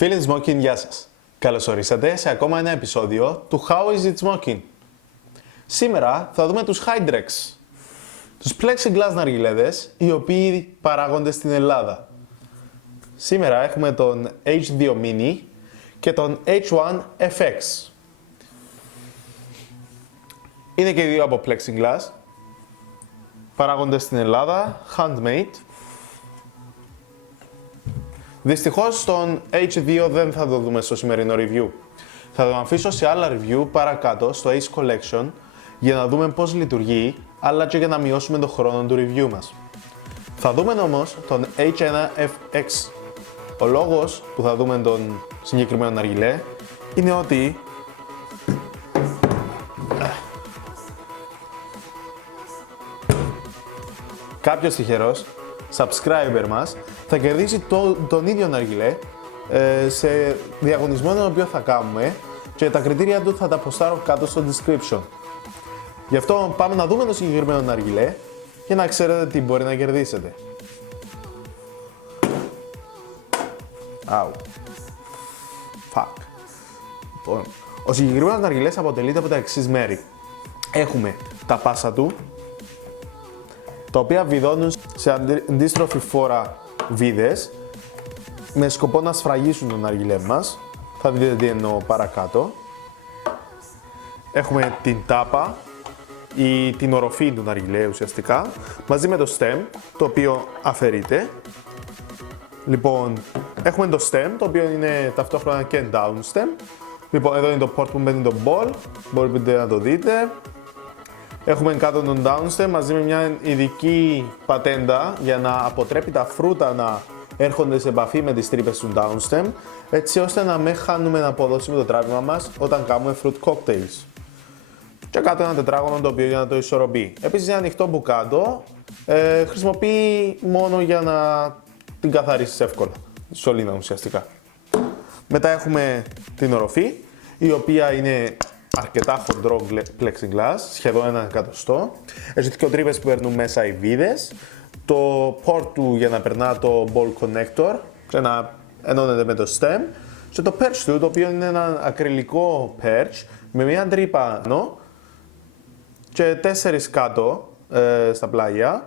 Φίλοι Smoking, γεια σας. Καλώς ορίσατε σε ακόμα ένα επεισόδιο του How is it smoking. Σήμερα θα δούμε τους Hydrex, τους plexiglass ναργιλέδες, οι οποίοι παράγονται στην Ελλάδα. Σήμερα έχουμε τον H2 Mini και τον H1 FX. Είναι και οι δύο από plexiglass, παράγονται στην Ελλάδα, handmade. Δυστυχώς τον H2 δεν θα το δούμε στο σημερινό review. Θα τον αφήσω σε άλλα review παρακάτω στο Ace Collection για να δούμε πώς λειτουργεί, αλλά και για να μειώσουμε τον χρόνο του review μας. Θα δούμε όμως τον H1FX. Ο λόγος που θα δούμε τον συγκεκριμένο ναργιλέ είναι ότι κάποιος τυχερός subscriber μας θα κερδίσει τον ίδιο ναργιλέ σε διαγωνισμό τον οποίο θα κάνουμε και τα κριτήρια του θα τα ποστάρω κάτω στο description. Γι' αυτό πάμε να δούμε το συγκεκριμένο ναργιλέ για να ξέρετε τι μπορεί να κερδίσετε. Αου. Fuck. Λοιπόν, ο συγκεκριμένος ναργιλές αποτελείται από τα εξής μέρη. Έχουμε τα πάσα του, τα οποία βιδώνουν σε αντίστροφη φόρα βίδες με σκοπό να σφραγίσουν τον ναργιλέ μας. Θα δείτε τι εννοώ παρακάτω. Έχουμε την τάπα ή την οροφή του ναργιλέ ουσιαστικά, μαζί με το stem, το οποίο αφαιρείται. Λοιπόν, έχουμε το stem, το οποίο είναι ταυτόχρονα και down stem. Λοιπόν, εδώ είναι το port που μπαίνει το ball, μπορείτε να το δείτε. Έχουμε κάτω τον downstem μαζί με μια ειδική πατέντα για να αποτρέπει τα φρούτα να έρχονται σε επαφή με τις τρύπες του downstem, έτσι ώστε να μην χάνουμε απόδοση με το τράβημα μας όταν κάνουμε fruit cocktails. Και κάτω ένα τετράγωνο το οποίο για να το ισορροπεί. Επίσης είναι ανοιχτό που κάτω, χρησιμοποιεί μόνο για να την καθαρίσεις εύκολα, σωλήνα ουσιαστικά. Μετά έχουμε την οροφή, η οποία είναι αρκετά χοντρό plexiglass, σχεδόν 1 εκατοστό. Έχει δύο τρύπες που περνούν μέσα οι βίδες. Το port του για να περνά το ball connector και να ενώνεται με το stem. Και το perch του, το οποίο είναι ένα ακριλικό perch με μια τρύπα πάνω και 4 κάτω στα πλάγια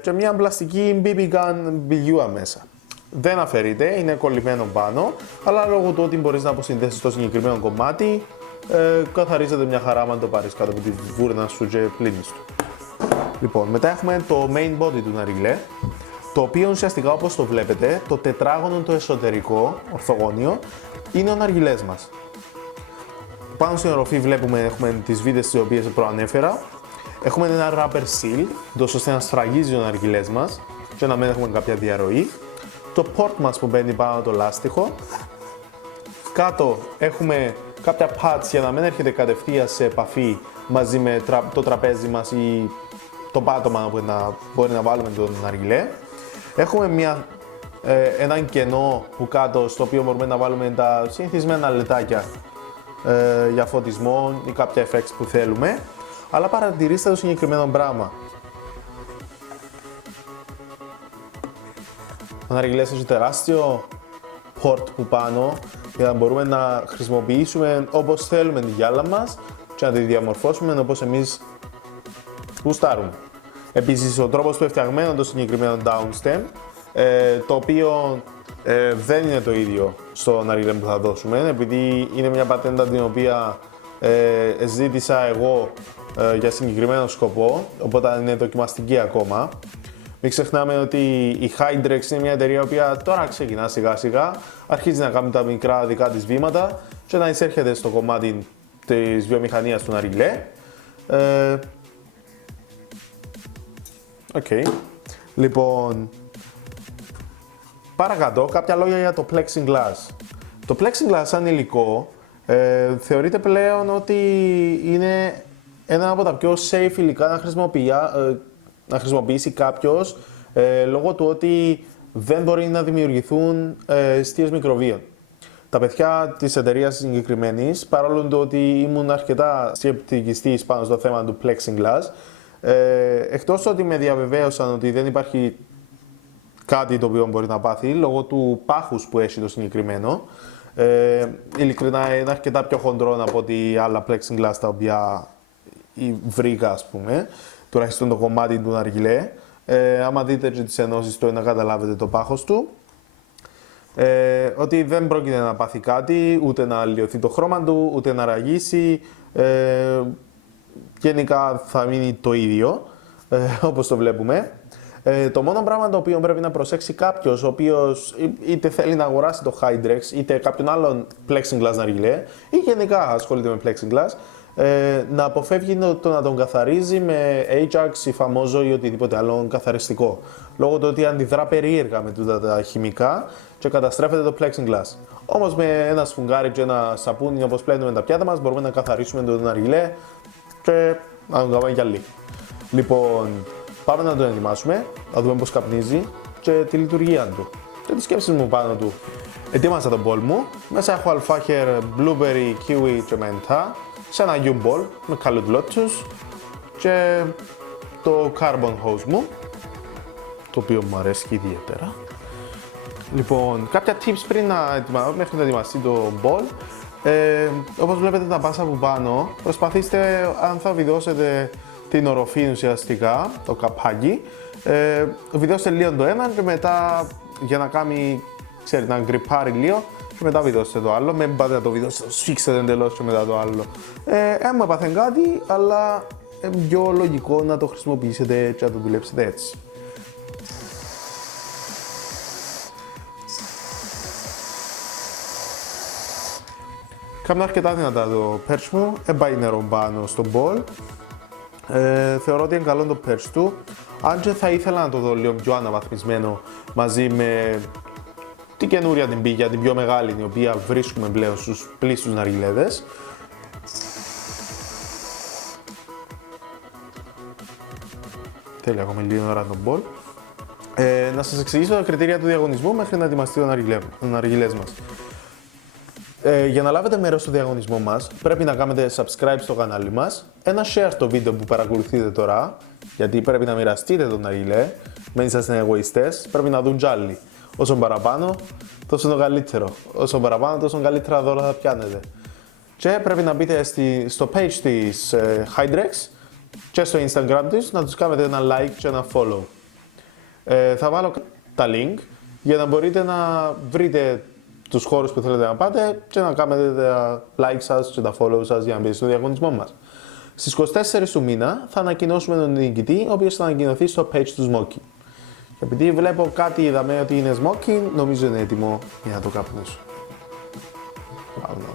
και μια πλαστική BB gun μπιλιούα μέσα. Δεν αφαιρείται, είναι κολλημένο πάνω, αλλά λόγω του ότι μπορείς να αποσυνδέσεις το συγκεκριμένο κομμάτι, καθαρίζεται μια χαρά αν το πάρεις κάτω από τη βούρνα σου και πλύνεις του. Λοιπόν, μετά έχουμε το main body του ναργιλέ, το οποίο ουσιαστικά όπως το βλέπετε, το τετράγωνο το εσωτερικό, ορθογώνιο, είναι ο ναργιλές μας. Πάνω στην οροφή έχουμε τις βίδες τις οποίες προανέφερα. Έχουμε ένα rubber seal, τόσο ώστε να σφραγίζει ο ναργιλές μας και να μην έχουμε κάποια διαρροή. Το port μας που μπαίνει πάνω από το λάστιχο. Κάτω έχουμε κάποια pads για να μην έρχεται κατευθείαν σε επαφή μαζί με το τραπέζι μας ή το πάτωμα που μπορεί να βάλουμε τον ναργιλέ. Έχουμε έναν κενό που κάτω στο οποίο μπορούμε να βάλουμε τα συνηθισμένα λετάκια για φωτισμό ή κάποια effects που θέλουμε. Αλλά παρατηρήστε το συγκεκριμένο πράγμα. Ο ναργιλές έχει τεράστιο port που πάνω για να μπορούμε να χρησιμοποιήσουμε όπως θέλουμε τη γυάλα μας και να τη διαμορφώσουμε όπως εμείς γουστάρουμε. Επίσης ο τρόπος που φτιαγμένο το συγκεκριμένο downstem, το οποίο δεν είναι το ίδιο στο ναργιλέ που θα δώσουμε, επειδή είναι μια πατέντα την οποία ζήτησα εγώ για συγκεκριμένο σκοπό, οπότε είναι δοκιμαστική ακόμα. Μην ξεχνάμε ότι η Hydrex είναι μια εταιρεία που τώρα ξεκινά σιγά σιγά, αρχίζει να κάνει τα μικρά δικά της βήματα και να εισέρχεται στο κομμάτι της βιομηχανίας του ναργιλέ. Λοιπόν, παρακάτω κάποια λόγια για το plexiglass. Το plexiglass σαν υλικό θεωρείται πλέον ότι είναι ένα από τα πιο safe υλικά να χρησιμοποιήσει κάποιος λόγω του ότι δεν μπορεί να δημιουργηθούν αιστείες μικροβίων. Τα παιδιά της εταιρείας συγκεκριμένης, παρόλο το ότι ήμουν αρκετά σκεπτικιστής πάνω στο θέμα του plexiglass, εκτός ότι με διαβεβαίωσαν ότι δεν υπάρχει κάτι το οποίο μπορεί να πάθει λόγω του πάχους που έχει το συγκεκριμένο. Ειλικρινά είναι αρκετά πιο χοντρό από ότι άλλα plexiglass τα οποία βρήκα, ας πούμε, τουλάχιστον το κομμάτι του ναργιλέ. Άμα δείτε και τις ενώσεις του να καταλάβετε το πάχος του. Ότι δεν πρόκειται να πάθει κάτι, ούτε να λιωθεί το χρώμα του, ούτε να ραγίσει. Γενικά θα μείνει το ίδιο, όπως το βλέπουμε. Το μόνο πράγμα το οποίο πρέπει να προσέξει κάποιος, ο οποίος είτε θέλει να αγοράσει το Hydrex, είτε κάποιον άλλον plexiglass ναργιλέ, ή γενικά ασχολείται με plexiglass, να αποφεύγει το να τον καθαρίζει με Ajax ή Famoso ή οτιδήποτε άλλο καθαριστικό. Λόγω του ότι αντιδρά περίεργα με τούτα τα χημικά και καταστρέφεται το plexiglass. Όμως με ένα σφουγγάρι και ένα σαπούνι, όπως πλένουμε τα πιάτα μας, μπορούμε να καθαρίσουμε το ναργιλέ και να τον κάνουμε κι αλλή. Λοιπόν, πάμε να τον ετοιμάσουμε, να δούμε πώς καπνίζει και τη λειτουργία του και τις σκέψεις μου πάνω του. Ετοίμασα τον bol μου, μέσα έχω αλφάχερ, blueberry, kiwi και μεντά, σε ένα U-ball με καλουτλότσους και το carbon hose μου, το οποίο μου αρέσει ιδιαίτερα. Λοιπόν, κάποια tips πριν μέχρι να ετοιμαστεί το ball. Όπως βλέπετε τα πάσα από πάνω, προσπαθήστε αν θα βιδώσετε την οροφή ουσιαστικά, το καπάκι, βιδώστε λίγο το ένα και μετά για να κάνει, ξέρετε, να γκριπάρει λίγο και μετά βιδώστε το άλλο, μην πάτε να το βιδώσετε, το σφίξετε εντελώς και μετά το άλλο. Μου έπαθε κάτι, αλλά πιο λογικό να το χρησιμοποιήσετε και να το δουλέψετε έτσι. Κάμουν αρκετά δυνατά το perch μου, πάει νερό πάνω στο ball. Θεωρώ ότι είναι καλό το perch του, αν και θα ήθελα να το δω λίγο πιο αναβαθμισμένο μαζί με την καινούρια την πίγια, την πιο μεγάλη, την οποία βρίσκουμε πλέον στους πλήστους ναργιλέδες. Τέλεια, έχουμε λίγο ώρα τον ball. Να σας εξηγήσω τα κριτήρια του διαγωνισμού μέχρι να ετοιμαστεί το ναργιλές μας. Για να λάβετε μέρος στο διαγωνισμό μας, πρέπει να κάνετε subscribe στο κανάλι μας, ένα share στο βίντεο που παρακολουθείτε τώρα, γιατί πρέπει να μοιραστείτε τον ναργιλέ, μην είσαστε εγωιστές, πρέπει να δουν κι άλλοι. Όσο παραπάνω, τόσο το καλύτερο. Όσο παραπάνω, τόσο καλύτερα δώρα θα πιάνετε. Και πρέπει να μπείτε στο page της Hydrex και στο Instagram της, να τους κάνετε ένα like και ένα follow. Θα βάλω τα link για να μπορείτε να βρείτε τους χώρους που θέλετε να πάτε και να κάνετε τα like σας και τα follow σας για να μπείτε στο διαγωνισμό μας. Στις 24 του μήνα θα ανακοινώσουμε τον νικητή, ο οποίος θα ανακοινωθεί στο page του Smoky. Και επειδή βλέπω κάτι, είδαμε ότι είναι Smoky, νομίζω είναι έτοιμο για να το καπνίσω. Πάμε να δούμε.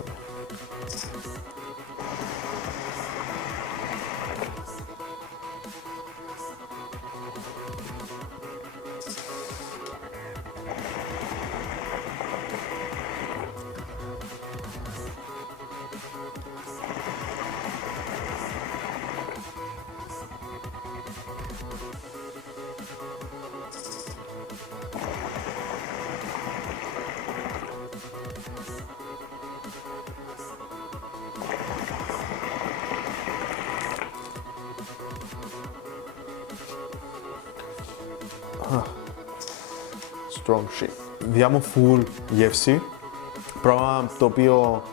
Strong shit. Διά μου full γεύση, πράγμα το οποίο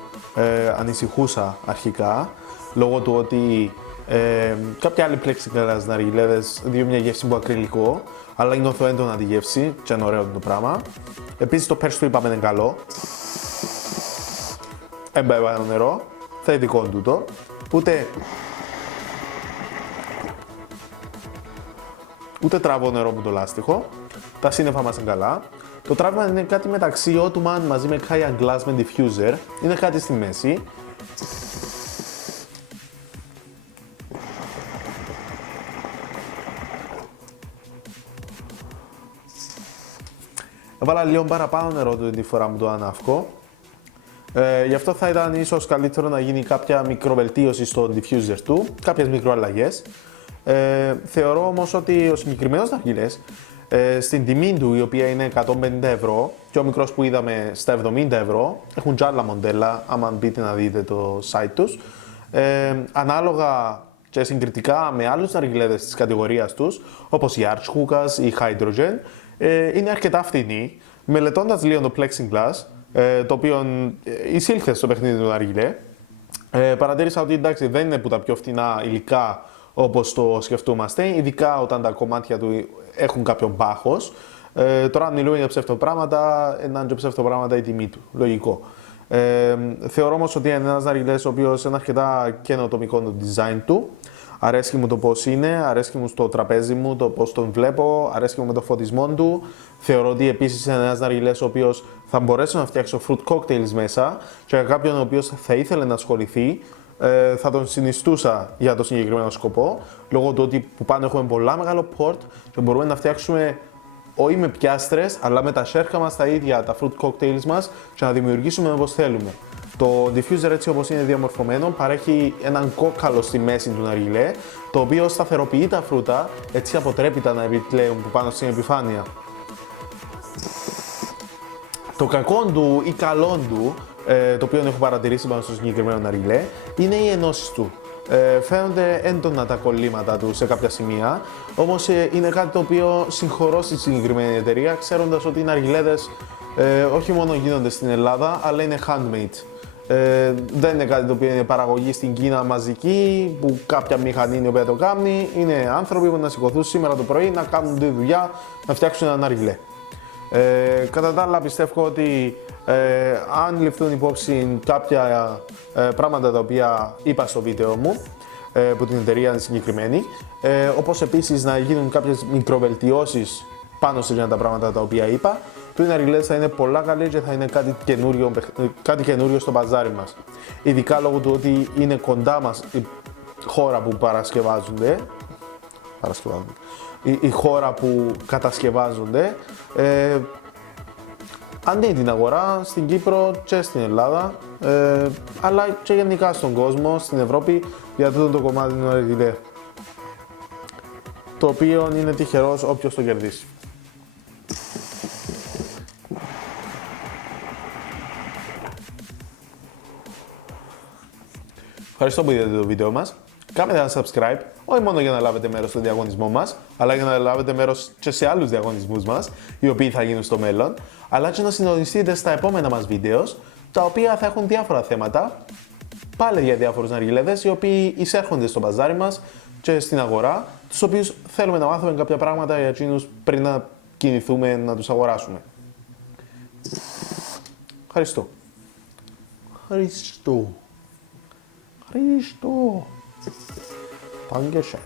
ανησυχούσα αρχικά, λόγω του ότι κάποια άλλη plexiglass ναργιλέδες δίνουν μια γεύση που ακριλικό, αλλά νιώθω έντονα τη γεύση και είναι ωραίο το πράγμα. Επίσης το perch του είπαμε είναι καλό. Έμπαει πάνω νερό, θετικό τούτο, ούτε τραβώ νερό από το λάστιχο. Τα σύννεφα μας είναι καλά. Το τράβημα είναι κάτι μεταξύ Ottoman μαζί με Kaya Glass με diffuser. Είναι κάτι στη μέση. Έβαλα λίγο παραπάνω νερό τη φορά μου το ανάφκω. Γι' αυτό θα ήταν ίσως καλύτερο να γίνει κάποια μικροβελτίωση στο diffuser του, κάποιες μικροαλλαγές. Θεωρώ όμως ότι ο συγκεκριμένος ναργιλές στην τιμή του, η οποία είναι 150 ευρώ, και ο μικρός που είδαμε στα 70 ευρώ, έχουν κι άλλα μοντέλα, άμα μπείτε να δείτε το site τους. Ανάλογα και συγκριτικά με άλλους ναργιλέδες της κατηγορίας τους, όπως η Arch Hookahs ή Hydrogen, είναι αρκετά φτηνή. Μελετώντας λίγο το plexiglass, το οποίο εισήλθε στο παιχνίδι του ναργιλέ, παρατήρησα ότι εντάξει, δεν είναι που τα πιο φτηνά υλικά όπως το σκεφτούμαστε, ειδικά όταν τα κομμάτια του έχουν κάποιον πάχος. Τώρα αν μιλούμε για ψευτοπράγματα, να είναι και ψευτοπράγματα η τιμή του, λογικό. Θεωρώ όμως ότι είναι ένας ναργιλές ο οποίος είναι αρκετά καινοτομικό το design του. Αρέσκει μου το πώς είναι, αρέσκει μου στο τραπέζι μου, το πώς τον βλέπω, αρέσκει μου με το φωτισμό του. Θεωρώ ότι επίσης είναι ένας ναργιλές ο οποίος θα μπορέσω να φτιάξω fruit cocktails μέσα και για κάποιον ο οποίος θα ήθελε να ασχοληθεί, θα τον συνιστούσα για το συγκεκριμένο σκοπό, λόγω του ότι που πάνω έχουμε πολλά μεγάλο port και μπορούμε να φτιάξουμε όχι με πιάστρες, αλλά με τα σέρκα μας τα ίδια, τα fruit cocktails μας και να δημιουργήσουμε όπως θέλουμε. Το diffuser έτσι όπως είναι διαμορφωμένο παρέχει έναν κόκκαλο στη μέση του ναργιλέ, το οποίο σταθεροποιεί τα φρούτα, έτσι αποτρέπει τα να επιπλέουν που πάνω στην επιφάνεια. Το κακό του ή καλό του, το οποίο έχω παρατηρήσει πάνω στο συγκεκριμένο ναργιλέ, είναι οι ενώσεις του. Φαίνονται έντονα τα κολλήματα του σε κάποια σημεία, όμως είναι κάτι το οποίο συγχωρώ στη συγκεκριμένη εταιρεία, ξέροντας ότι οι ναργιλέδες όχι μόνο γίνονται στην Ελλάδα, αλλά είναι handmade. Δεν είναι κάτι το οποίο είναι παραγωγή στην Κίνα μαζική, που κάποια μηχανή είναι η οποία το κάνει. Είναι άνθρωποι που να σηκωθούν σήμερα το πρωί, να κάνουν τη δουλειά, να φτιάξουν ένα ναργιλέ. Κατά τα άλλα, πιστεύω ότι αν ληφθούν υπόψη κάποια πράγματα τα οποία είπα στο βίντεο μου, που την εταιρεία είναι συγκεκριμένη, όπως επίσης να γίνουν κάποιες μικροβελτιώσεις πάνω σε αυτά τα πράγματα τα οποία είπα, το ναργιλές θα είναι πολλά καλή και θα είναι κάτι καινούριο στο μπαζάρι μας. Ειδικά λόγω του ότι είναι κοντά μας η χώρα που παρασκευάζονται, η χώρα που κατασκευάζονται, αντί την αγορά στην Κύπρο και στην Ελλάδα, αλλά και γενικά στον κόσμο, στην Ευρώπη, για αυτό το κομμάτι του ναργιλέ, το οποίο είναι τυχερός όποιος το κερδίσει. Ευχαριστώ που είδατε το βίντεο μας. Κάντε ένα subscribe, όχι μόνο για να λάβετε μέρος στο διαγωνισμό μας, αλλά για να λάβετε μέρος και σε άλλους διαγωνισμούς μας, οι οποίοι θα γίνουν στο μέλλον, αλλά και να συντονιστείτε στα επόμενα μας βίντεο, τα οποία θα έχουν διάφορα θέματα, πάλι για διάφορους ναργιλέδες, οι οποίοι εισέρχονται στο μπαζάρι μας και στην αγορά, τους οποίους θέλουμε να μάθουμε κάποια πράγματα για εκείνους πριν να κινηθούμε να τους αγοράσουμε. Ευχαριστώ. Dankeschön.